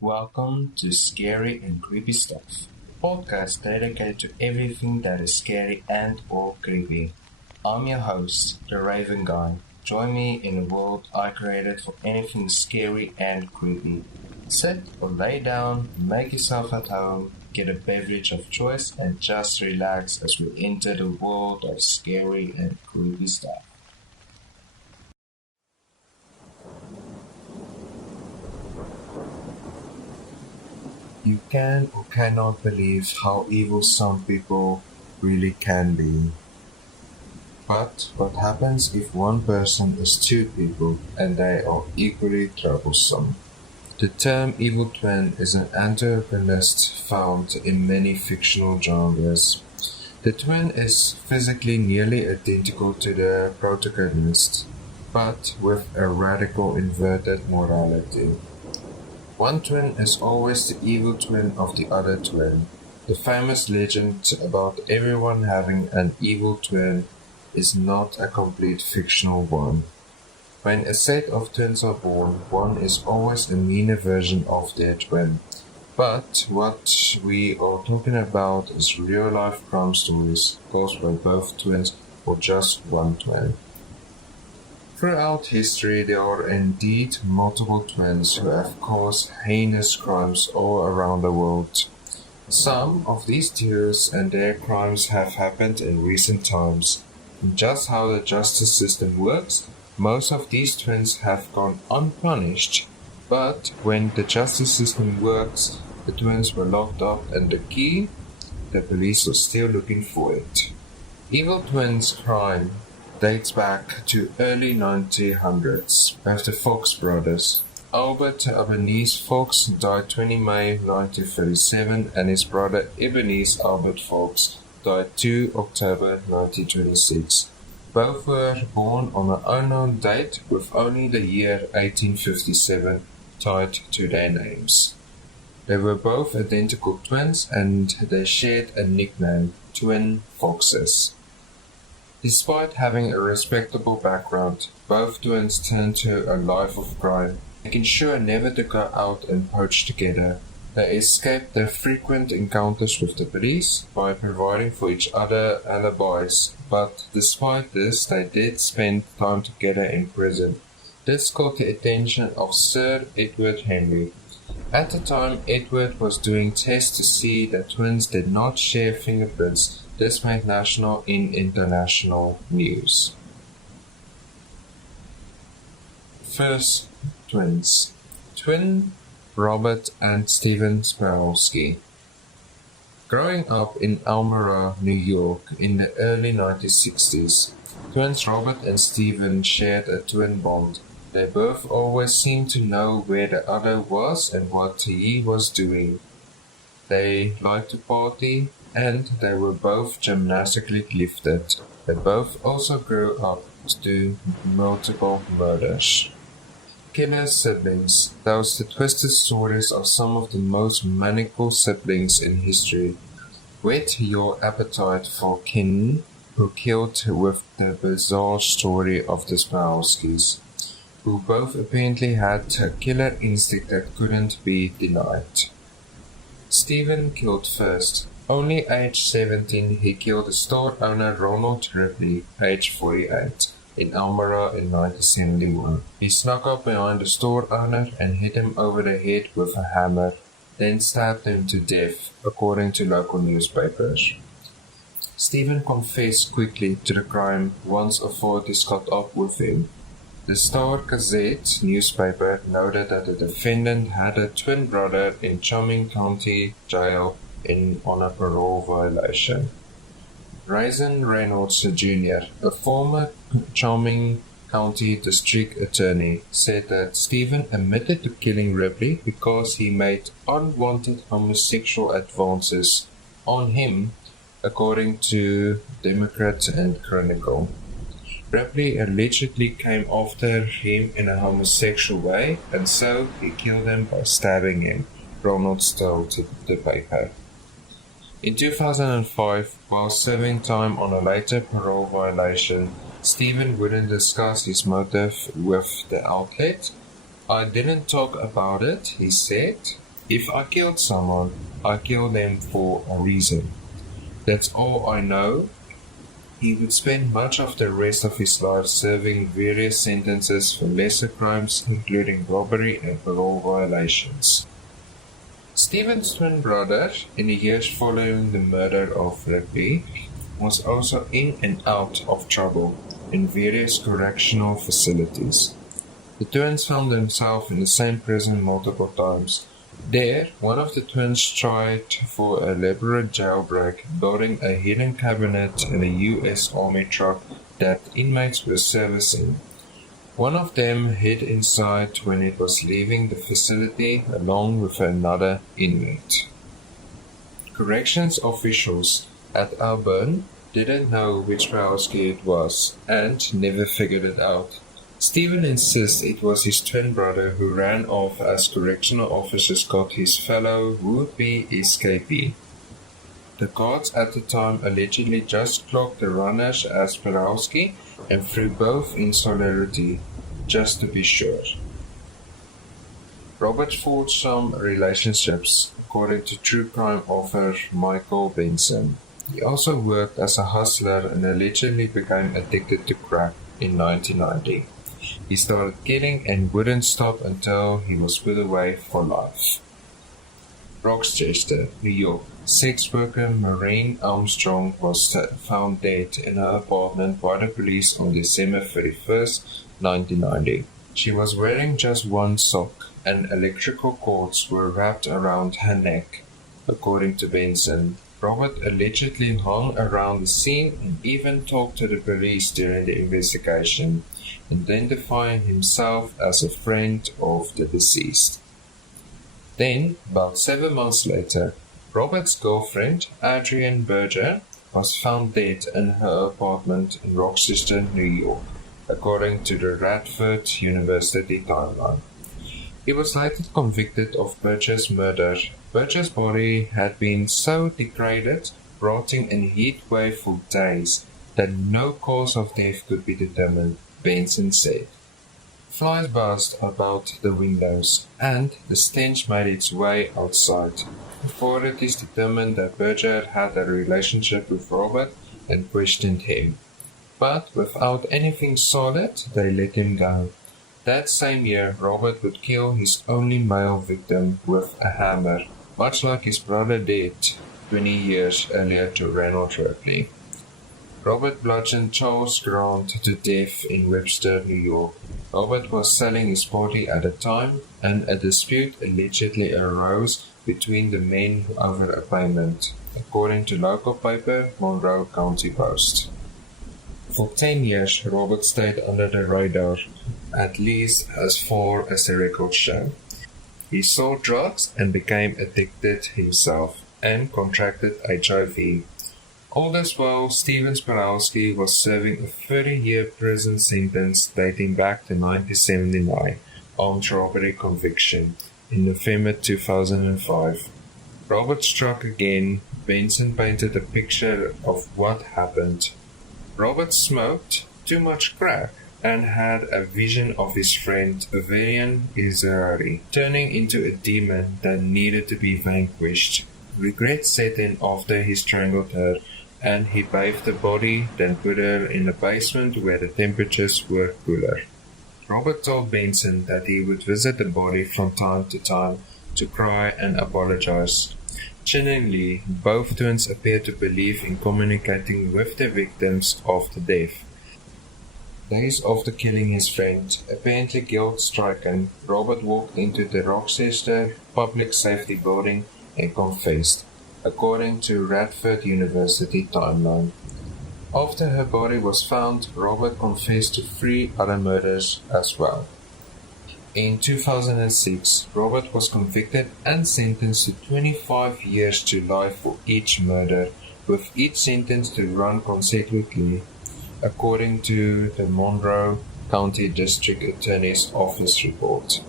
Welcome to Scary and Creepy Stuff, podcast dedicated to everything that is scary and or creepy. I'm your host, the Raven Guy. Join me in a world I created for anything scary and creepy. Sit or lay down, make yourself at home, get a beverage of choice, and just relax as we enter the world of scary and creepy stuff. You can or cannot believe how evil some people really can be. But what happens if one person is two people and they are equally troublesome? The term evil twin is an antagonist found in many fictional genres. The twin is physically nearly identical to the protagonist, but with a radical inverted morality. One twin is always the evil twin of the other twin. The famous legend about everyone having an evil twin is not a complete fictional one. When a set of twins are born, one is always a meaner version of their twin. But what we are talking about is real life crime stories caused by both twins or just one twin. Throughout history, there are indeed multiple twins who have caused heinous crimes all around the world. Some of these duos and their crimes have happened in recent times. And just how the justice system works, most of these twins have gone unpunished. But when the justice system works, the twins were locked up and the police were still looking for it. Evil twins crime dates back to early 1900s with the Fox brothers. Albert Ebenezer Fox died 20 May 1937 and his brother Ebenezer Albert Fox died 2 October 1926. Both were born on an unknown date with only the year 1857 tied to their names. They were both identical twins and they shared a nickname, Twin Foxes. Despite having a respectable background, both twins turned to a life of crime, making sure never to go out and poach together. They escaped their frequent encounters with the police by providing for each other alibis, but despite this, they did spend time together in prison. This caught the attention of Sir Edward Henry. At the time, Edward was doing tests to see that twins did not share fingerprints. This made national and international news. First, twins. Twin Robert and Stephen Swarovski. Growing up in Elmira, New York in the early 1960s, twins Robert and Stephen shared a twin bond. They both always seemed to know where the other was and what he was doing. They liked to party, and they were both gymnastically gifted. They both also grew up to do multiple murders. Killer siblings tells the twisted stories of some of the most maniacal siblings in history. Whet your appetite for kin who killed with the bizarre story of the Swarovskis, who both apparently had a killer instinct that couldn't be denied. Stephen killed first. Only age 17, he killed the store owner Ronald Ripley, age 48, in Elmira in 1971. He snuck up behind the store owner and hit him over the head with a hammer, then stabbed him to death, according to local newspapers. Stephen confessed quickly to the crime once authorities caught up with him. The Star Gazette newspaper noted that the defendant had a twin brother in Charming County Jail on a parole violation. Raisin Reynolds Jr., a former Charming County District Attorney, said that Stephen admitted to killing Ripley because he made unwanted homosexual advances on him, according to Democrat and Chronicle. Ripley allegedly came after him in a homosexual way, and so he killed him by stabbing him, Reynolds told the paper. In 2005, while serving time on a later parole violation, Stephen wouldn't discuss his motive with the outlet. "I didn't talk about it," he said. If I killed someone, I killed them for a reason. That's all I know. He would spend much of the rest of his life serving various sentences for lesser crimes, including robbery and parole violations. Stephen's twin brother, in the years following the murder of Ripley, was also in and out of trouble in various correctional facilities. The twins found themselves in the same prison multiple times. There, one of the twins tried for a elaborate jailbreak, building a hidden cabinet in a U.S. Army truck that inmates were servicing. One of them hid inside when it was leaving the facility along with another inmate. Corrections officials at Auburn didn't know which Browski it was and never figured it out. Stephen insists it was his twin brother who ran off as correctional officers got his fellow would-be escapee. The guards at the time allegedly just clocked the runners as Browski and threw both in solidarity, just to be sure. Robert forged some relationships, according to true crime author Michael Benson. He also worked as a hustler and allegedly became addicted to crack in 1990. He started killing and wouldn't stop until he was put away for life. Rochester, New York. Sex worker Maureen Armstrong was found dead in her apartment by the police on December 31st, 1990. She was wearing just one sock, and electrical cords were wrapped around her neck, according to Benson. Robert allegedly hung around the scene and even talked to the police during the investigation, identifying himself as a friend of the deceased. Then, about 7 months later, Robert's girlfriend, Adrienne Berger, was found dead in her apartment in Rochester, New York, according to the Radford University timeline. He was later convicted of Berger's murder. Berger's body had been so degraded, rotting in heat wave for days, that no cause of death could be determined, Benson said. Flies buzzed about the windows, and the stench made its way outside. Authorities determined that Berger had a relationship with Robert and questioned him. But without anything solid, they let him go. That same year, Robert would kill his only male victim with a hammer, much like his brother did 20 years earlier to Ronald Ripley. Robert bludgeoned Charles Grant to death in Webster, New York. Robert was selling his body at the time, and a dispute allegedly arose between the men over a payment, according to local paper Monroe County Post. For 10 years, Robert stayed under the radar, at least as far as the records show. He sold drugs and became addicted himself, and contracted HIV. All this while, Stephen Spiralski was serving a 30-year prison sentence dating back to 1979, armed robbery conviction, in November 2005. Robert struck again. Benson painted a picture of what happened. Robert smoked too much crack and had a vision of his friend Vivian Israeli turning into a demon that needed to be vanquished. Regret set in after he strangled her, and he bathed the body, then put her in a basement where the temperatures were cooler. Robert told Benson that he would visit the body from time to time to cry and apologize. Chillingly, both twins appeared to believe in communicating with the victims of the death. Days after killing his friend, apparently guilt-stricken, Robert walked into the Rochester Public Safety Building and confessed, according to Radford University timeline. After her body was found, Robert confessed to 3 other murders as well. In 2006, Robert was convicted and sentenced to 25 years to life for each murder, with each sentence to run consecutively, according to the Monroe County District Attorney's Office report.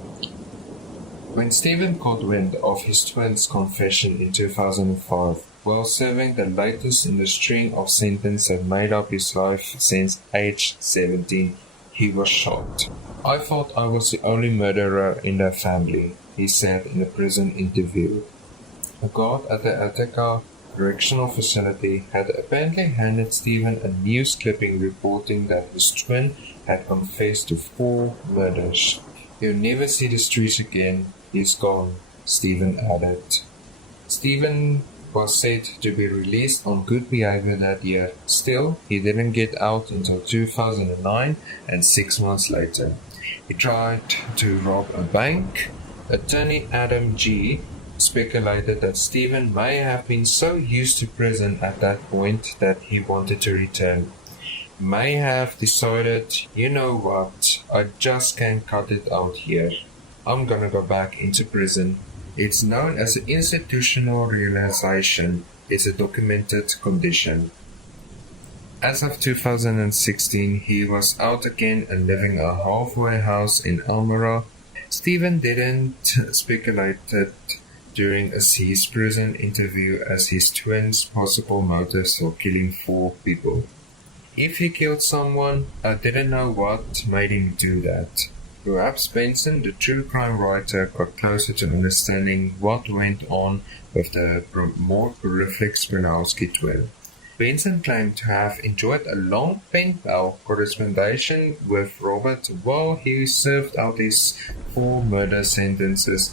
When Stephen caught wind of his twins' confession in 2005, while serving the latest in the string of sentences that made up his life since age 17, he was shocked. "I thought I was the only murderer in their family," he said in a prison interview. A guard at the Attica Correctional Facility had apparently handed Stephen a news clipping reporting that his twin had confessed to 4 murders. "He'll never see the streets again. He's gone," Stephen added. Stephen was said to be released on good behavior that year. Still, he didn't get out until 2009, and 6 months later, he tried to rob a bank. Attorney Adam G. speculated that Stephen may have been so used to prison at that point that he wanted to return. May have decided, "You know what, I just can't cut it out here. I'm gonna go back into prison." It's known as an institutional realization. It's a documented condition. As of 2016, he was out again and living in a halfway house in Elmira. Stephen didn't speculate during his prison interview as his twin's possible motives for killing 4 people. "If he killed someone, I didn't know what made him do that." Perhaps Benson, the true crime writer, got closer to understanding what went on with the more prolific Spanowski twin. Benson claimed to have enjoyed a long pen pal correspondence with Robert while he served out his 4 murder sentences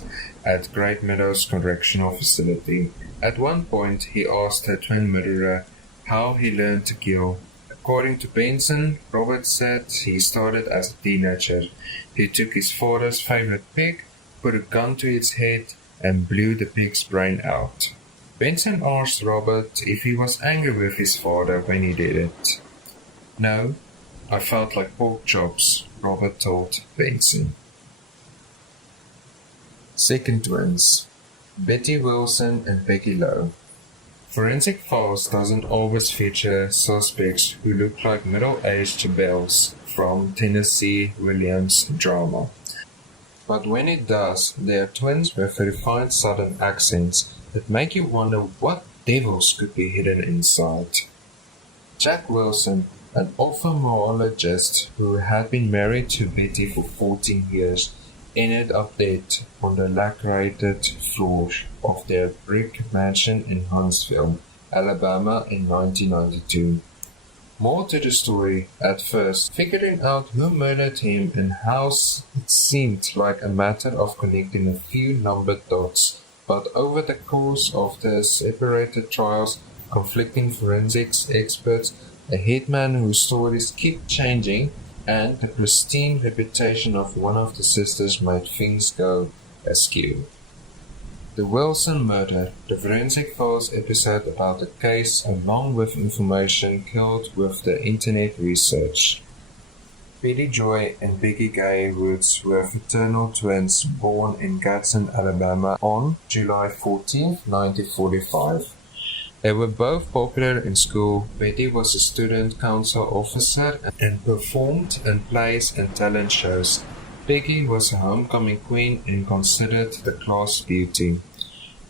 at Great Meadows Correctional Facility. At one point, he asked the twin murderer how he learned to kill. According to Benson, Robert said he started as a teenager. He took his father's favorite pig, put a gun to its head, and blew the pig's brain out. Benson asked Robert if he was angry with his father when he did it. "No, I felt like pork chops," Robert told Benson. Second twins, Betty Wilson and Peggy Lowe. Forensic Files doesn't always feature suspects who look like middle-aged belles from Tennessee Williams drama. But when it does, they are twins with refined southern accents that make you wonder what devils could be hidden inside. Jack Wilson, an ophthalmologist who had been married to Betty for 14 years, ended up dead on the lacquered floor of their brick mansion in Huntsville, Alabama in 1992. More to the story. At first, figuring out who murdered him and how it seemed like a matter of connecting a few numbered dots, but over the course of the separated trials, conflicting forensics experts, a hitman whose stories keep changing, and the pristine reputation of one of the sisters made things go askew. The Wilson murder, the Forensic Files episode about the case, along with information killed with the internet research. Betty Joy and Becky Gay Woods were fraternal twins born in Gadsden, Alabama on July 14, 1945. They were both popular in school. Betty was a student council officer and performed in plays and talent shows. Peggy was a homecoming queen and considered the class beauty.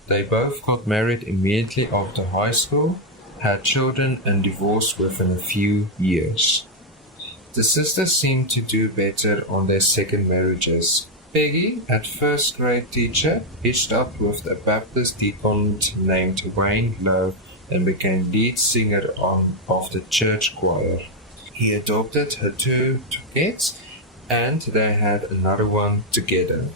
They both got married immediately after high school, had children, and divorced within a few years. The sisters seemed to do better on their second marriages. Peggy, at first grade teacher, hitched up with a Baptist deacon named Wayne Lowe and became lead singer of the church choir. He adopted her 2 kids, and they had another one together.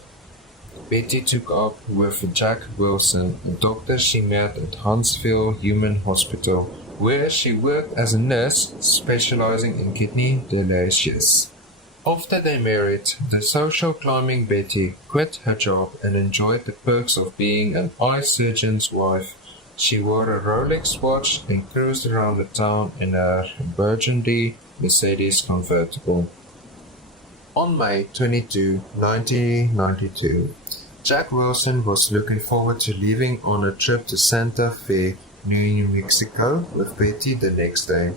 Betty took up with Jack Wilson, a doctor she met at Huntsville Human Hospital, where she worked as a nurse specializing in kidney dialysis. After they married, the social climbing Betty quit her job and enjoyed the perks of being an eye surgeon's wife. She wore a Rolex watch and cruised around the town in her burgundy Mercedes convertible. On May 22, 1992, Jack Wilson was looking forward to leaving on a trip to Santa Fe, New Mexico, with Betty the next day.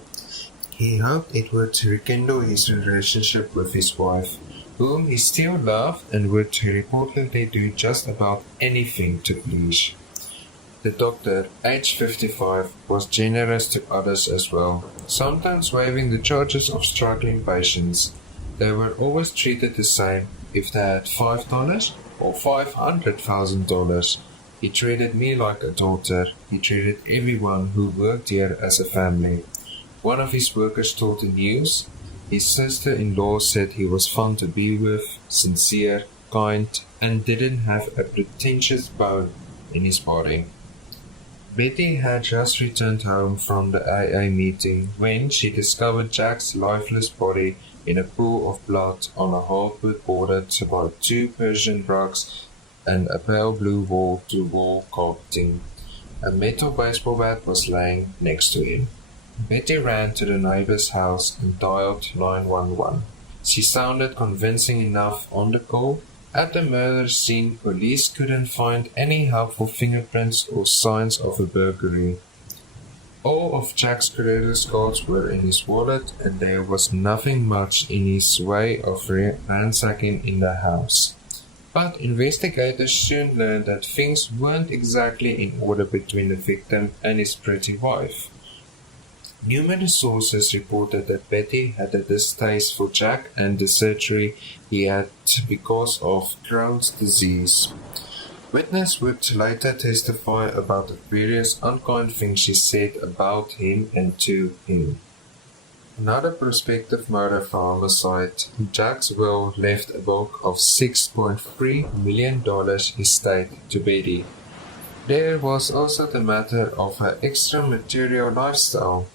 He hoped it would rekindle his relationship with his wife, whom he still loved and would reportedly do just about anything to please. The doctor, aged 55, was generous to others as well, sometimes waiving the charges of struggling patients. They were always treated the same if they had $5 or $500,000. He treated me like a daughter. He treated everyone who worked here as a family. One of his workers told the news. His sister-in-law said he was fun to be with, sincere, kind, and didn't have a pretentious bone in his body. Betty had just returned home from the AA meeting when she discovered Jack's lifeless body in a pool of blood on a hardwood bordered by 2 Persian rugs and a pale blue wall-to-wall carpeting. A metal baseball bat was laying next to him. Betty ran to the neighbor's house and dialed 911. She sounded convincing enough on the call. At the murder scene, police couldn't find any helpful fingerprints or signs of a burglary. All of Jack's credit cards were in his wallet, and there was nothing much in his way of ransacking in the house. But investigators soon learned that things weren't exactly in order between the victim and his pretty wife. Numerous sources reported that Betty had a distaste for Jack and the surgery he had because of Crohn's disease. Witnesses would later testify about the various unkind things she said about him and to him. Another prospective motive for homicide, Jack's will left a bulk of $6.3 million estate to Betty. There was also the matter of her extra-material lifestyle.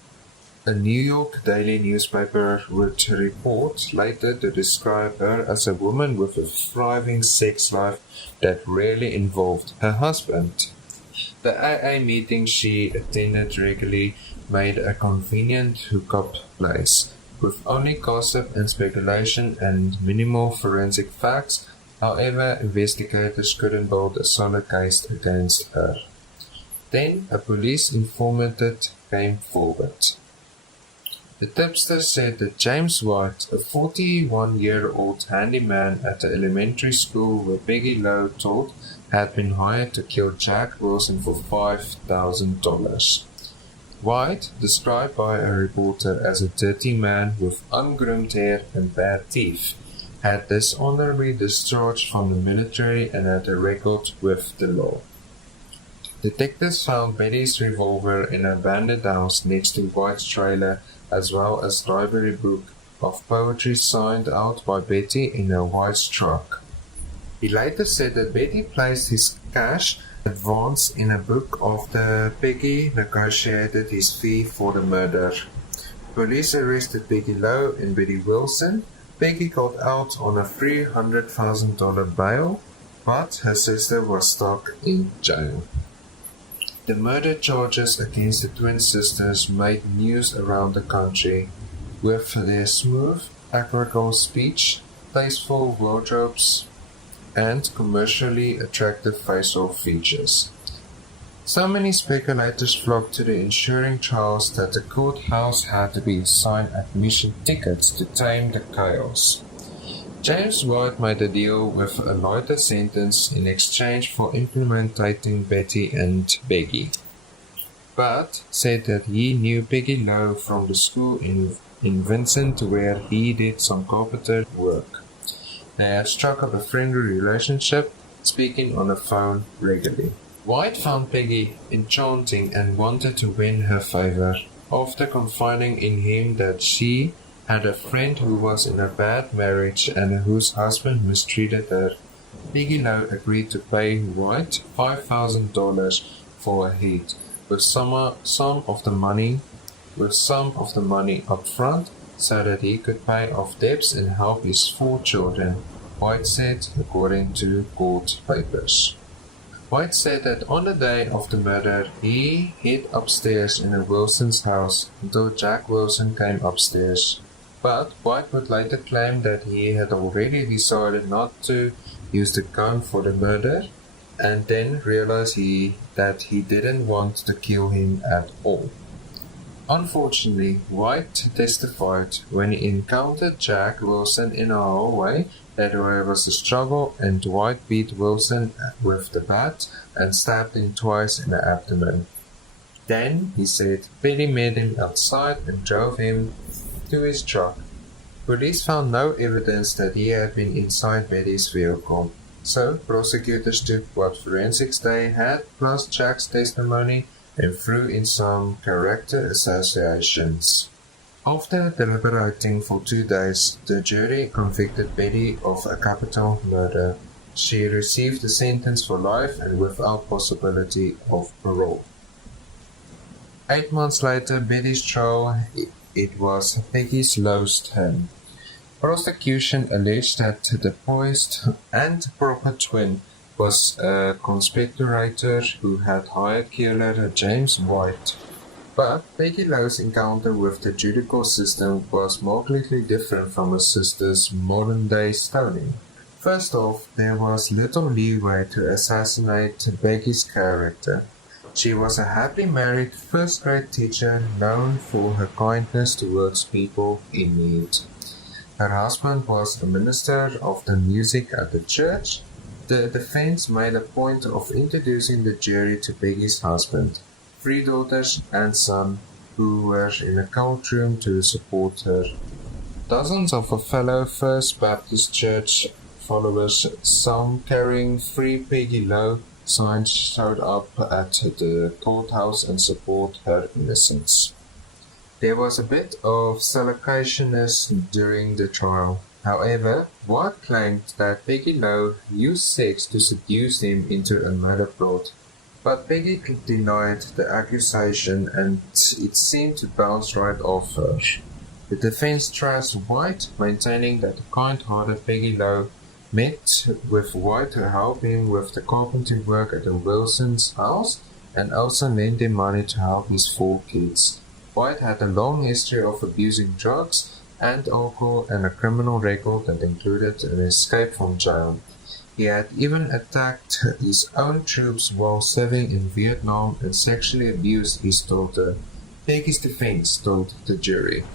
A New York daily newspaper would report later to describe her as a woman with a thriving sex life that rarely involved her husband. The AA meeting she attended regularly made a convenient hookup place, with only gossip and speculation and minimal forensic facts. However, investigators couldn't build a solid case against her. Then a police informant came forward. The tipster said that James White, a 41-year-old handyman at the elementary school where Peggy Lowe taught, had been hired to kill Jack Wilson for $5,000. White, described by a reporter as a dirty man with ungroomed hair and bad teeth, had dishonorably discharged from the military and had a record with the law. Detectives found Betty's revolver in an abandoned house next to White's trailer, as well as a library book of poetry signed out by Betty in a White's truck. He later said that Betty placed his cash advance in a book after Peggy negotiated his fee for the murder. Police arrested Peggy Lowe and Betty Wilson. Peggy got out on a $300,000 bail, but her sister was stuck in jail. The murder charges against the twin sisters made news around the country, with their smooth, acrobatic speech, tasteful wardrobes, and commercially attractive facial features. So many speculators flocked to the ensuing trials that the courthouse had to be assigned admission tickets to tame the chaos. James White made a deal with a lighter sentence in exchange for implementing Betty and Peggy, but said that he knew Peggy Lowe from the school in Vincent where he did some carpenter work. They had struck up a friendly relationship, speaking on the phone regularly. White found Peggy enchanting and wanted to win her favor. After confiding in him that she had a friend who was in a bad marriage and whose husband mistreated her, Peggy Lowe agreed to pay White $5,000 for a hit, with some of the money up front, so that he could pay off debts and help his 4 children, White said, according to court papers. White said that on the day of the murder, he hid upstairs in the Wilson's house until Jack Wilson came upstairs. But White would later claim that he had already decided not to use the gun for the murder, and then realized that he didn't want to kill him at all. Unfortunately, White testified when he encountered Jack Wilson in a hallway that there was a struggle and White beat Wilson with the bat and stabbed him twice in the abdomen. Then, he said, Betty met him outside and drove him to his truck. Police found no evidence that he had been inside Betty's vehicle. So prosecutors took what forensics they had plus Jack's testimony and threw in some character associations. After deliberating for 2 days, the jury convicted Betty of a capital murder. She received a sentence for life and without possibility of parole. 8 months later, Betty's trial, it was Peggy Lowe's turn. Prosecution alleged that the poised and proper twin was a conspirator who had hired killer James White. But Peggy Lowe's encounter with the judicial system was markedly different from her sister's modern-day stoning. First off, there was little leeway to assassinate Peggy's character. She was a happily married first-grade teacher known for her kindness towards people in need. Her husband was a minister of the music at the church. The defense made a point of introducing the jury to Peggy's husband, 3 daughters and son, who were in a courtroom to support her. Dozens of her fellow First Baptist Church followers, some carrying "Free Peggy Lowe" signs, showed up at the courthouse and support her innocence. There was a bit of celebration during the trial. However, White claimed that Peggy Lowe used sex to seduce him into a murder plot, but Peggy denied the accusation and it seemed to bounce right off her. The defense traced White, maintaining that the kind-hearted Peggy Lowe met with White to help him with the carpentry work at the Wilson's house and also lent him money to help his 4 kids. White had a long history of abusing drugs and alcohol and a criminal record that included an escape from jail. He had even attacked his own troops while serving in Vietnam and sexually abused his daughter. Peggy's defense told the jury.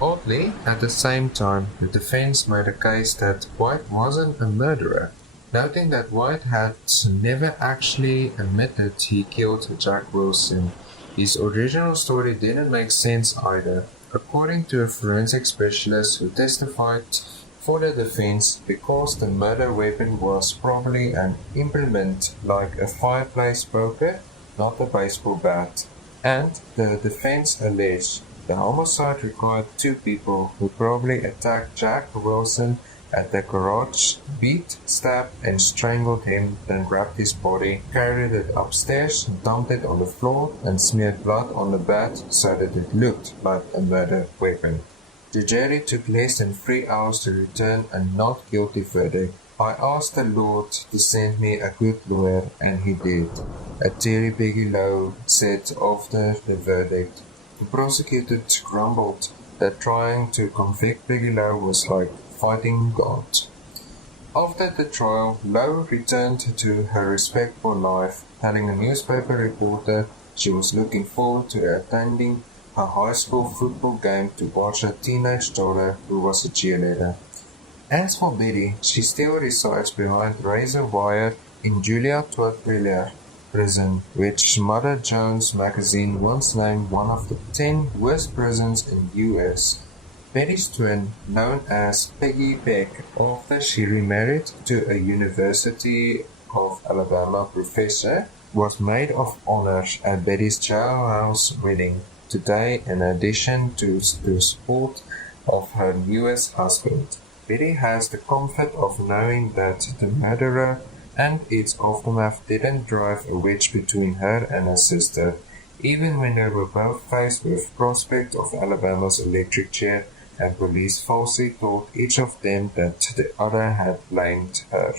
Oddly, at the same time, the defense made a case that White wasn't a murderer, noting that White had never actually admitted he killed Jack Wilson. His original story didn't make sense either. According to a forensic specialist who testified for the defense, because the murder weapon was probably an implement like a fireplace poker, not a baseball bat. And the defense alleged the homicide required 2 people who probably attacked Jack Wilson at the garage, beat, stabbed and strangled him, then grabbed his body, carried it upstairs, dumped it on the floor and smeared blood on the bed so that it looked like a murder weapon. The jury took less than 3 hours to return a not guilty verdict. I asked the Lord to send me a good lawyer and he did, Attorney Peggy Lowe said after the verdict. The prosecutor grumbled that trying to convict Peggy Lowe was like fighting God. After the trial, Lowe returned to her respectful life, telling a newspaper reporter she was looking forward to attending a high school football game to watch her teenage daughter, who was a cheerleader. As for Betty, she still resides behind razor wire in Julia Twelve prison, which Mother Jones magazine once named one of the 10 worst prisons in US. Betty's twin, known as Peggy Beck, after she remarried to a University of Alabama professor, was maid of honor at Betty's jailhouse wedding today in addition to the support of her newest husband. Betty has the comfort of knowing that the murderer and its aftermath didn't drive a wedge between her and her sister, even when they were both faced with prospect of Alabama's electric chair and police falsely told each of them that the other had blamed her.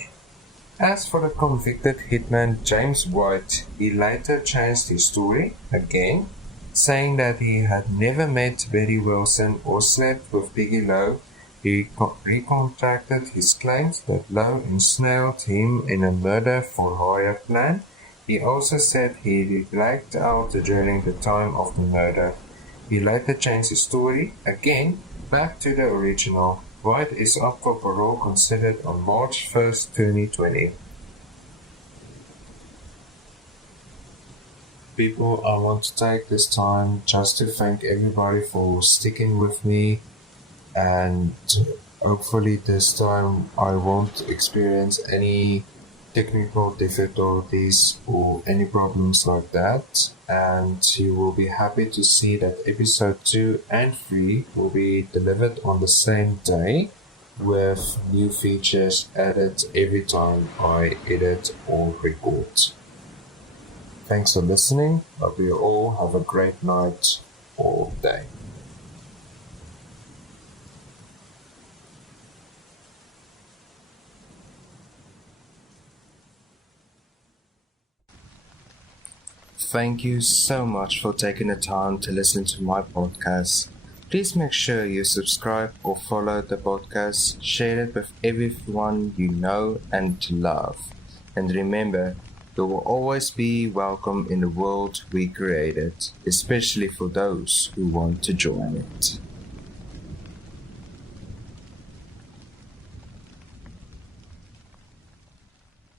As for the convicted hitman James White, he later changed his story again, saying that he had never met Betty Wilson or slept with Peggy Lowe. He recontracted his claims that Lowe ensnared him in a murder-for-hire plan. He also said he blacked out during the time of the murder. He later changed his story, again, back to the original. White is up for parole considered on March 1st, 2020. People, I want to take this time just to thank everybody for sticking with me and Hopefully, this time I won't experience any technical difficulties or any problems like that. And you will be happy to see that episode 2 and 3 will be delivered on the same day with new features added every time I edit or record. Thanks for listening. Hope you all have a great night or day. Thank you so much for taking the time to listen to my podcast. Please make sure you subscribe or follow the podcast, share it with everyone you know and love. And remember, you will always be welcome in the world we created, especially for those who want to join it.